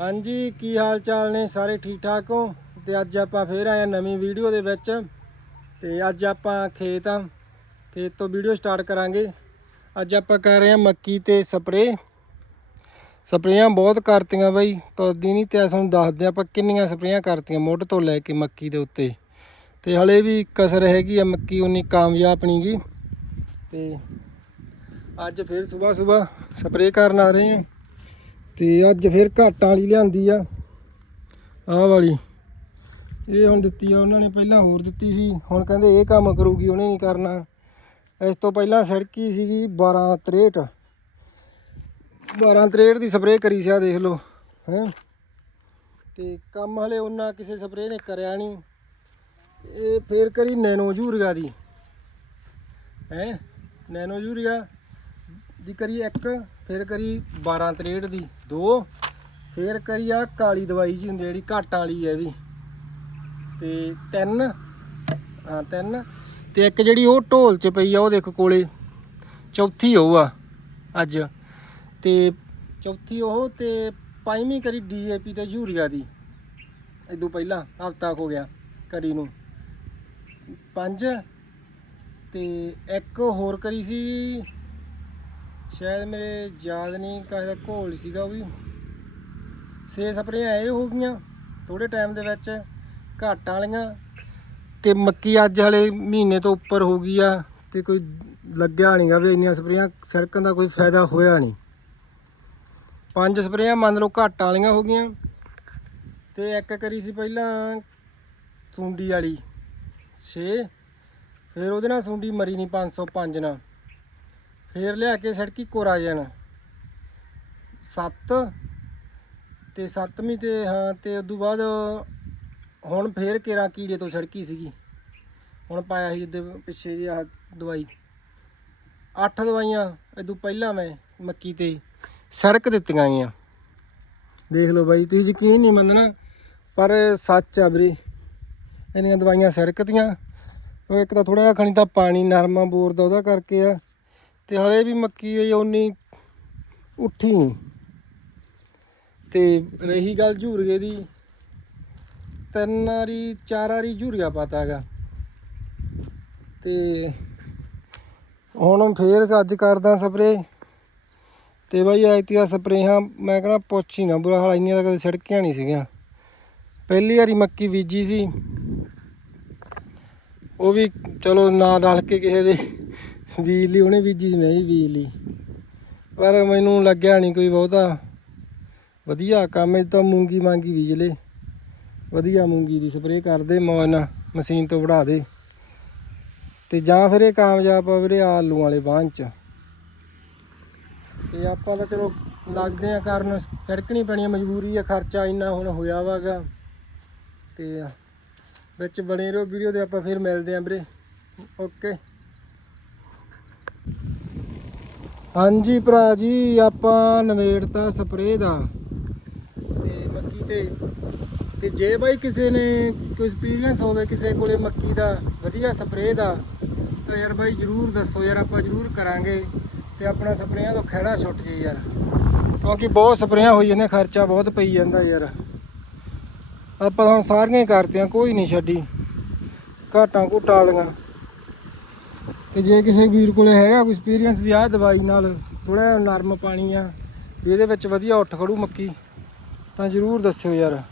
ਹਾਂਜੀ, ਕੀ ਹਾਲ ਚਾਲ ਨੇ? ਸਾਰੇ ਠੀਕ ਠਾਕ ਹੋ? ਤੇ ਅੱਜ ਆਪਾਂ ਫੇਰ ਆਏ ਹਾਂ ਨਵੀਂ ਵੀਡੀਓ ਦੇ ਵਿੱਚ। ਤੇ ਅੱਜ ਆਪਾਂ ਖੇਤ ਆ। ਖੇਤ ਤੋਂ ਵੀਡੀਓ ਸਟਾਰਟ ਕਰਾਂਗੇ। ਅੱਜ ਆਪਾਂ ਕਰ ਰਹੇ ਹਾਂ ਮੱਕੀ ਤੇ ਸਪਰੇ ਸਪਰੇਆਂ ਬਹੁਤ ਕਰਤੀਆਂ ਬਾਈ। ਤੋਦੀ ਨਹੀਂ ਤੇ ਤੁਹਾਨੂੰ ਦੱਸਦੇ ਆਪਾਂ ਕਿੰਨੀਆਂ ਸਪਰੇਆਂ ਕਰਤੀਆਂ ਮੁੱਢ ਤੋਂ ਲੈ ਕੇ ਮੱਕੀ ਦੇ ਉੱਤੇ। ਤੇ ਹਲੇ ਵੀ ਕਸਰ ਹੈਗੀ ਆ ਮੱਕੀ ਉਨੀ ਕਾਮਯਾਬ ਨਹੀਂ ਗੀ। ਤੇ ਅੱਜ ਫਿਰ ਸਵੇਰ ਸਵੇਰ ਸਪਰੇਅ ਕਰਨ ਆ ਰਹੇ ਹਾਂ। ਤੇ ਅੱਜ ਫਿਰ ਘਾਟਾਂ ਵਾਲੀ ਲਿਆਂਦੀ ਆ। ਆਹ ਵਾਲੀ। ਇਹ ਹੁਣ ਦਿੱਤੀ ਆ, ਉਹਨਾਂ ਨੇ ਪਹਿਲਾਂ ਹੋਰ ਦਿੱਤੀ ਸੀ। ਹੁਣ ਕਹਿੰਦੇ ਇਹ ਕੰਮ ਕਰੂਗੀ, ਉਹਨੇ ਨਹੀਂ ਕਰਨਾ। ਇਸ ਤੋਂ ਪਹਿਲਾਂ ਸੜਕੀ ਸੀਗੀ 1263 1263 ਦੀ ਸਪਰੇਅ ਕਰੀ ਸੀ ਆ ਦੇਖ ਲਓ, ਹੈ। ਤੇ ਕੰਮ ਹਲੇ ਉਹਨਾਂ ਕਿਸੇ ਸਪਰੇਅ ਨੇ ਕਰਿਆ ਨਹੀਂ। ਇਹ ਫੇਰ ਕਰੀ ਨੈਨੋ ਯੂਰੀਆ ਦੀ। ਹੈ? ਨੈਨੋ ਯੂਰੀਆ ਦੀ ਕਰੀ ਇੱਕ, ਫਿਰ ਕਰੀ 12 63 ਦੀ ਦੋ, ਫਿਰ ਕਰੀ ਆ ਕਾਲੀ ਦਵਾਈ ਜੀ ਹੁੰਦੀ ਜਿਹੜੀ ਘਾਟਾਂ ਵਾਲੀ ਹੈ ਵੀ। ਤੇ ਤਿੰਨ, ਹਾਂ, ਤਿੰਨ। ਤੇ ਇੱਕ ਜਿਹੜੀ ਉਹ ਢੋਲ 'ਚ ਪਈ ਆ, ਉਹ ਦੇਖ ਕੋਲੇ, ਚੌਥੀ ਉਹ ਆ, ਅੱਜ। ਤੇ ਚੌਥੀ ਉਹ ਤੇ ਪੰਜਵੀਂ ਕਰੀ ਡੀਏਪੀ ਤੇ ਯੂਰੀਆ ਦੀ ਇਦੋਂ ਪਹਿਲਾਂ, ਹਫਤਾ ਹੋ ਗਿਆ ਕਰੀ ਨੂੰ। ਪੰਜ, ਤੇ ਇੱਕ ਹੋਰ ਕਰੀ ਸੀ ਸ਼ਾਇਦ ਮੇਰੇ ਯਾਦ ਨਹੀਂ ਕਿਸੇ ਦਾ ਘੋਲ ਸੀਗਾ ਉਹ ਵੀ। ਛੇ ਸਪਰੇਆਂ ਇਹ ਹੋ ਗਈਆਂ ਥੋੜੇ ਟਾਈਮ ਦੇ ਵਿੱਚ ਘਾਟਾਂ ਵਾਲੀਆਂ ਤੇ ਮੱਕੀ ਅੱਜ ਹਲੇ ਮਹੀਨੇ ਤੋਂ ਉੱਪਰ ਹੋ ਗਈ ਆ ਤੇ ਕੋਈ ਲੱਗਿਆ ਨਹੀਂਗਾ ਵੀ ਇੰਨੀਆਂ ਸਪਰੇਆਂ ਸੜਕਾਂ ਦਾ ਕੋਈ ਫਾਇਦਾ ਹੋਇਆ ਨਹੀਂ ਪੰਜ ਸਪਰੇਆਂ ਮੰਨ ਲਓ ਘਾਟਾਂ ਵਾਲੀਆਂ ਹੋ ਗਈਆਂ ਤੇ ਇੱਕ ਕਰੀ ਸੀ ਪਹਿਲਾਂ ਸੁੰਡੀ ਵਾਲੀ 6 ਫਿਰ ਉਹਦੇ ਨਾਲ ਸੁੰਡੀ ਮਰੀ ਨਹੀਂ 505 ਨਾਲ। ਫੇਰ ਲਿਆ ਕੇ ਸੜਕੀ ਕੋਰਾਜਨ 7 ਤੇ 7ਵੀਂ ਤੇ ਹਾਂ, ਤੇ ਤੋਂ ਬਾਅਦ ਹੁਣ ਫੇਰ ਕੇਰਾ ਕੀੜੇ ਤੋਂ ਸੜਕੀ ਸੀਗੀ। ਹੁਣ ਪਾਇਆ ਸੀ ਇਹਦੇ ਪਿੱਛੇ ਜੀ ਆਹ ਦਵਾਈ। 8 ਦਵਾਈਆਂ, ਇਦੋਂ ਪਹਿਲਾਂ ਮੈਂ ਮੱਕੀ ਤੇ ਸੜਕ ਦਿੱਤੀਆਂ ਗਈਆਂ। ਦੇਖ ਲਓ ਬਾਈ, ਤੁਸੀਂ ਯਕੀਨ ਨਹੀਂ ਮੰਨਣਾ, ਪਰ ਸੱਚ ਆ ਵੀਰੇ। ਇੰਨੀਆਂ ਦਵਾਈਆਂ ਸੜਕ ਦੀਆਂ, ਉਹ ਇੱਕ ਤਾਂ ਥੋੜਾ ਜਿਹਾ ਖਣੀ ਤਾਂ ਪਾਣੀ, ਨਰਮਾ ਬੋਰ ਦਾ ਉਹਦਾ ਕਰਕੇ ਆ। ਤੇ ਹਲੇ ਵੀ ਮੱਕੀ ਹੋਈ ਉਨੀ ਉੱਠੀ ਨਹੀਂ ਤੇ ਰਹੀ ਗੱਲ ਝੂਰਗੇ ਦੀ, ਤਿੰਨ ਵਾਰੀ, ਚਾਰ ਵਾਰੀ ਝੂਰੀਆ ਪਾਤਾ ਹੈਗਾ। ਤੇ ਹੁਣ ਫੇਰ ਅੱਜ ਕਰਦਾ ਸਪਰੇ ਤੇ ਬਾਈ ਐਤੀਆ ਸਪਰੇਹਾਂ, ਮੈਂ ਕਹਿੰਦਾ ਪੁੱਛ ਹੀ ਨਾ, ਬੁਰਾ ਹਾਲ ਇੰਨੀਆਂ ਤਾਂ ਕਦੇ ਛਿੜਕੀਆਂ ਨਹੀਂ ਸੀਗੀਆਂ। ਪਹਿਲੀ ਵਾਰੀ ਮੱਕੀ ਬੀਜੀ ਸੀ। ਉਹ ਵੀ ਚਲੋ ਨਾ ਰਲ ਕੇ ਕਿਸੇ ਦੇ ਬੀਜ ਲਈ ਉਹਨੇ ਬੀਜੀ ਮੈਂ ਵੀ ਬੀਜ ਲਈ ਪਰ ਮੈਨੂੰ ਲੱਗਿਆ ਨਹੀਂ ਕੋਈ ਬਹੁਤਾ। ਵਧੀਆ ਕੰਮ, ਇਹ ਤਾਂ ਮੂੰਗੀ ਮਾਂਗੀ ਬੀਜ ਲੇ ਵਧੀਆ ਮੂੰਗੀ ਦੀ ਸਪਰੇਅ ਕਰਦੇ ਮੌਨ, ਮਸ਼ੀਨ ਤੋਂ ਵੜਾ ਦੇ। ਤੇ ਜਾਂ ਫਿਰ ਇਹ ਕਾਮਯਾਬ ਆ ਵੀਰੇ ਆਲੂ ਵਾਲੇ ਬਾਂਹ ਚ। ਤੇ ਆਪਾਂ ਤਾਂ ਚਲੋ ਲੱਗਦੇ ਆ ਕਰਨ, ਸੜਕਣੀ ਪੈਣੀ ਮਜਬੂਰੀ ਆ, ਖਰਚਾ ਇੰਨਾ ਹੁਣ ਹੋਇਆ ਵਾਗਾ। ਤੇ ਵਿੱਚ ਬਣੇ ਰਹੋ ਵੀਡੀਓ ਦੇ, ਆਪਾਂ ਫਿਰ ਮਿਲਦੇ ਆਂ ਵੀਰੇ। ਓਕੇ। ਹਾਂਜੀ ਭਰਾ ਜੀ, ਆਪਾਂ ਨਵੇੜਤਾ ਸਪਰੇਅ ਦਾ। ਤੇ ਮੱਕੀ ਤੇ। ਤੇ ਜੇ ਬਾਈ ਕਿਸੇ ਨੇ ਕੋਈ ਐਕਸਪੀਰੀਅੰਸ ਹੋਵੇ ਕਿਸੇ ਕੋਲੇ ਮੱਕੀ ਦਾ, ਵਧੀਆ ਸਪਰੇਅ ਦਾ, ਤਾਂ ਯਾਰ ਬਾਈ ਜਰੂਰ ਦੱਸੋ ਯਾਰ, ਆਪਾਂ ਜਰੂਰ ਕਰਾਂਗੇ। ਤੇ ਆਪਣਾ ਸਪਰੇਆਂ ਤੋਂ ਖਹਿੜਾ ਛੁੱਟ ਜੇ ਯਾਰ। ਕਿਉਂਕਿ ਬਹੁਤ ਸਪਰੇਆਂ ਹੋਈ ਜਾਂਦੇ ਖਰਚਾ ਬਹੁਤ ਪਈ ਜਾਂਦਾ ਯਾਰ। ਆਪਾਂ ਹੁਣ ਸਾਰੀਆਂ ਹੀ ਕਰਤੀਆਂ, ਕੋਈ ਨਹੀਂ ਛੱਡੀ। ਘਾਟਾਂ ਘੁਟਾਂ ਵਾਲੀਆਂ। ਤੇ ਜੇ ਕਿਸੇ ਵੀਰ ਕੋਲੇ ਹੈਗਾ ਕੋਈ ਐਕਸਪੀਰੀਅੰਸ ਵੀ ਆ ਦਵਾਈ ਨਾਲ ਥੋੜਾ ਨਰਮ ਪਾਣੀ ਆ, ਵੀ ਇਹਦੇ ਵਿੱਚ ਵਧੀਆ ਉੱਠ ਖੜੂ ਮੱਕੀ, ਤਾਂ ਜਰੂਰ ਦੱਸਿਓ ਯਾਰ।